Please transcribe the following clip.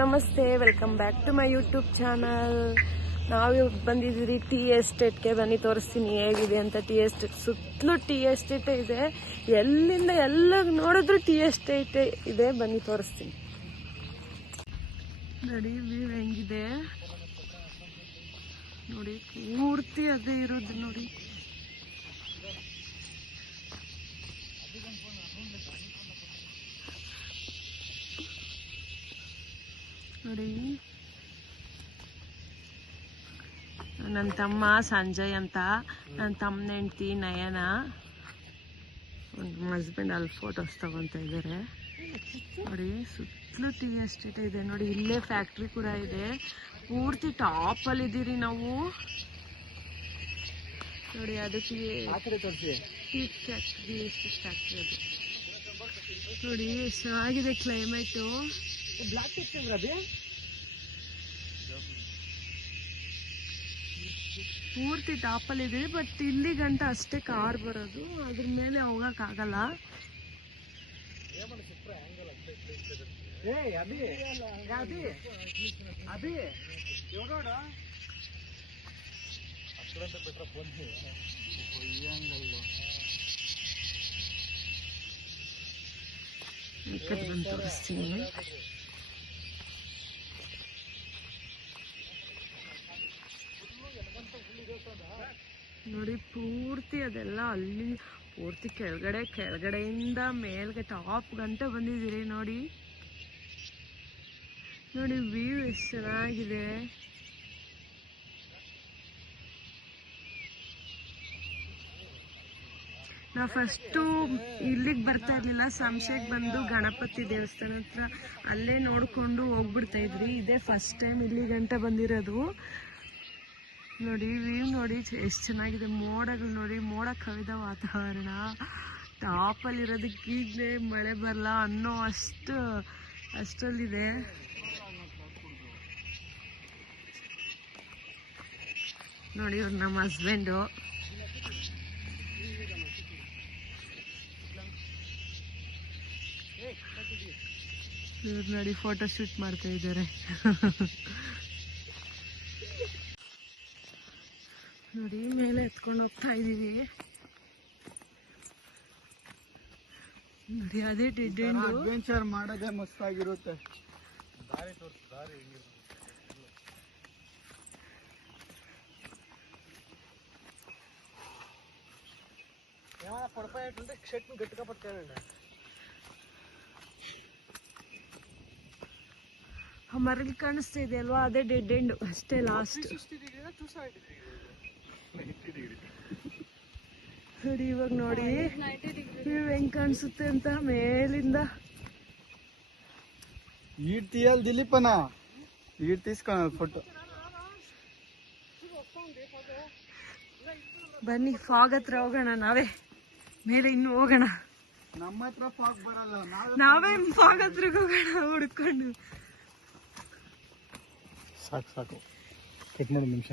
ನಮಸ್ತೆ, welcome back to my YouTube channel. ನಾವು ಬಂದಿದ್ದೀರಿ ಟೀ ಎಸ್ಟೇಟ್ಗೆ. ಬನ್ನಿ ತೋರಿಸ್ತೀನಿ ಹೇಗಿದೆ ಅಂತ. ಟೀ ಎಸ್ಟೇಟ್ ಸುತ್ತಲೂ ಟೀ ಎಸ್ಟೇಟ್ ಇದೆ, ಎಲ್ಲಿಂದ ಎಲ್ಲ ನೋಡಿದ್ರು ಟೀ ಎಸ್ಟೇಟ್ ಇದೆ. ಬನ್ನಿ ತೋರಿಸ್ತೀನಿ. ನೋಡಿ ವ್ಯೂ ಹೆಂಗಿದೆ ನೋಡಿ, ಪೂರ್ತಿ ಅದೇ ಇರೋದು ನೋಡಿ. ನೋಡಿ ನನ್ನ ತಮ್ಮ ಸಂಜಯ್ ಅಂತ, ನನ್ನ ತಮ್ಮನ ಹೆಂಡತಿ ನಯನ, ನಮ್ಮ ಹಸ್ಬೆಂಡ್ ಅಲ್ಲಿ ಫೋಟೋಸ್ ತಗೊತಾ ಇದ್ದಾರೆ. ನೋಡಿ ಸುತ್ತಲೂ ಟೀ ಎಸ್ಟೇಟ್ ಇದೆ ನೋಡಿ. ಇಲ್ಲೇ ಫ್ಯಾಕ್ಟ್ರಿ ಕೂಡ ಇದೆ. ಪೂರ್ತಿ ಟಾಪ್ ಅಲ್ಲಿ ಇದ್ದೀರಿ ನಾವು. ನೋಡಿ ಅದು ಟೀ ಫ್ಯಾಕ್ಟ್ರಿ, ಫ್ಯಾಕ್ಟ್ರಿ ಅದು. ನೋಡಿ ಎಷ್ಟು ಚೆನ್ನಾಗಿದೆ ಕ್ಲೈಮೇಟು. ಪೂರ್ತಿ ಟಾಪಲ್ಲಿ ಇದೆ, ಬಟ್ ಇಲ್ಲಿ ಗಂಟ ಅಷ್ಟೇ ಕಾರ್ ಬರೋದು, ಅದ್ರ ಮೇಲೆ ಹೋಗಕ್ಕಾಗಲ್ಲ. ಬಂದು ತೋರಿಸ್ತೀನಿ. ನೋಡಿ ಪೂರ್ತಿ ಅದೆಲ್ಲ ಅಲ್ಲಿ ಪೂರ್ತಿ ಕೆಳಗಡೆಯಿಂದ ಮೇಲ್ಗೆ ಟಾಪ್ ಗಂಟ ಬಂದಿದ್ದೀರಿ ನೋಡಿ. ನೋಡಿ ವ್ಯೂ ಎಷ್ಟು ಚೆನ್ನಾಗಿದೆ. ನಾವು ಫಸ್ಟು ಇಲ್ಲಿಗೆ ಬರ್ತಾ ಇರ್ಲಿಲ್ಲ, ಸಂಶಯಕ್ಕೆ ಬಂದು ಗಣಪತಿ ದೇವಸ್ಥಾನ ಹತ್ರ ಅಲ್ಲೇ ನೋಡ್ಕೊಂಡು ಹೋಗ್ಬಿಡ್ತಾ ಇದ್ರಿ. ಇದೇ ಫಸ್ಟ್ ಟೈಮ್ ಇಲ್ಲಿ ಗಂಟ ಬಂದಿರೋದು. ನೋಡಿ ವ್ಯೂ ನೋಡಿ ಎಷ್ಟು ಚೆನ್ನಾಗಿದೆ. ಮೋಡಗಳು ನೋಡಿ, ಮೋಡ ಕವಿದ ವಾತಾವರಣ. ಟಾಪಲ್ಲಿರೋದಕ್ಕೆ ಈಗಲೇ ಮಳೆ ಬರಲ್ಲ ಅನ್ನೋ ಅಷ್ಟರಲ್ಲಿದೆ. ನೋಡಿ ಇವ್ರು ನಮ್ಮ ಹಸ್ಬೆಂಡು. ಇವ್ರು ನೋಡಿ ಫೋಟೋ ಶೂಟ್ ಮಾಡ್ತಾ ಇದ್ದಾರೆ. ನೋಡಿ ಮೇಲೆ ಎತ್ಕೊಂಡು ಹೋಗ್ತಾ ಇದೀವಿ. ನೋಡಿ ಅದೇ ಡೆಡ್ ಎಂಡ್. ಅಡ್ವೆಂಚರ್ ಮಾಡೋದೇ ಮಸ್ತಾಗಿರುತ್ತೆ. ಮರಳಿ ಕಾಣಿಸ್ತಾ ಇದೆ ಅಲ್ವಾ, ಅದೇ ಡೆಡ್ ಎಂಡ್ ಅಷ್ಟೇ ಲಾಸ್ಟ್. ನೋಡಿ ಇವಾಗ ನೋಡಿ ವ್ಯೂ ಹೆಂಗ್ ಕಾಣಿಸುತ್ತೆ ಅಂತ ಮೇಲಿಂದ. ಈಡ್ತಿಯಲ್ಲಿ ದಿಲೀಪನ ಈಡ್ ತೀಸ್ಕೊಳ ಫೋಟೋ. ಬನ್ನಿ ಫಾಗ್ ಹತ್ರ ಹೋಗೋಣ. ನಾವೇ ಮೇಲೆ ಇನ್ನು ಹೋಗೋಣ. ನಮ್ಮ ಹತ್ರ ಫಾಗ್ ಬರಲ್ಲ, ನಾವೇ ಫಾಗ್ ಹತ್ರಕ್ಕೆ ಹೋಗೋಣ ಹುಡ್ಕೊಂಡು. ಸಾಕು ಕಟ್ ಮಾಡಿ ನಿಮಿಷ.